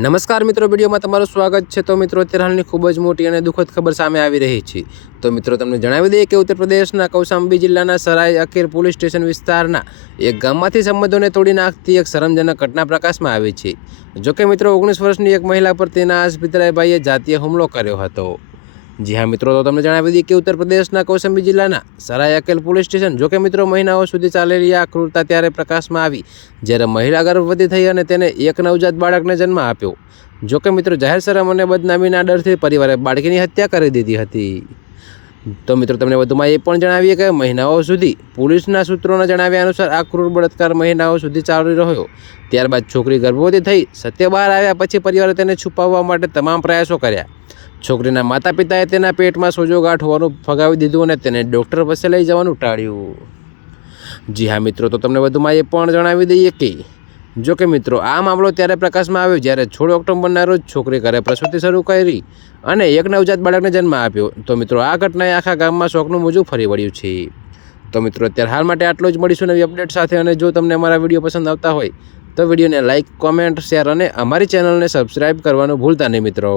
નમસ્કાર મિત્રો, વિડીયોમાં તમારું સ્વાગત છે. તો મિત્રો, અત્યારે હાલની ખૂબ જ મોટી અને દુઃખદ ખબર સામે આવી રહી છે. તો મિત્રો, તમને જણાવી દઈએ કે ઉત્તર પ્રદેશના કૌશાંબી જિલ્લાના સરાય અખીર પોલીસ સ્ટેશન વિસ્તારના એક ગામમાંથી સંબંધોને તોડી નાખતી એક શરમજનક ઘટના પ્રકાશમાં આવી છે. જોકે મિત્રો, ઓગણીસ વર્ષની એક મહિલા પર તેના આસપિતરાયભાઈએ જાતીય હુમલો કર્યો હતો. જી હા, મિત્રો, તો તમને જણાવી દઈએ કે ઉત્તર પ્રદેશના કૌશંબી જિલ્લાના સરાય અકેલ પોલીસ સ્ટેશન જોકે મિત્રો, મહિનાઓ સુધી ચાલેલી આ ક્રૂરતા ત્યારે પ્રકાશમાં આવી. જ્યારે મહિલા ગર્ભવતી થઈ અને તેને એક નવજાત બાળકને જન્મ આપ્યો. જોકે મિત્રો, જાહેર શરમ અને બદનામીના ડરથી પરિવારે બાળકીની હત્યા કરી દીધી હતી. તો મિત્રો, તમને વધુમાં એ પણ જણાવીએ કે મહિનાઓ સુધી પોલીસના સૂત્રોના જણાવ્યા અનુસાર આ ક્રૂર બળાત્કાર મહિનાઓ સુધી ચાલી રહ્યો. ત્યારબાદ છોકરી ગર્ભવતી થઈ, સત્ય બહાર આવ્યા પછી પરિવારે તેને છુપાવવા માટે તમામ પ્રયાસો કર્યા. છોકરીના માતા પિતાએ તેના પેટમાં સોજો ગાંઠ હોવાનું ફગાવી દીધું અને તેને ડૉક્ટર પાસે લઈ જવાનું ટાળ્યું. જી હા મિત્રો, તો તમને વધુમાં એ પણ જણાવી દઈએ કે, જો કે મિત્રો, આ મામલો ત્યારે પ્રકાશમાં આવ્યો જ્યારે સોળ ઓક્ટોબરના રોજ છોકરી ઘરે પ્રસૂતિ શરૂ કરી અને એક નવજાત બાળકને જન્મ આપ્યો. તો મિત્રો, આ ઘટનાએ આખા ગામમાં શોકનું મોજું ફરી વળ્યું છે. તો મિત્રો, અત્યારે હાલ માટે આટલું જ મળીશું નવી અપડેટ સાથે અને જો તમને અમારા વીડિયો પસંદ આવતા હોય, તો વિડીયોને લાઇક કોમેન્ટ, શેર અને અમારી ચેનલને સબસ્ક્રાઈબ કરવાનું ભૂલતા નહીં મિત્રો.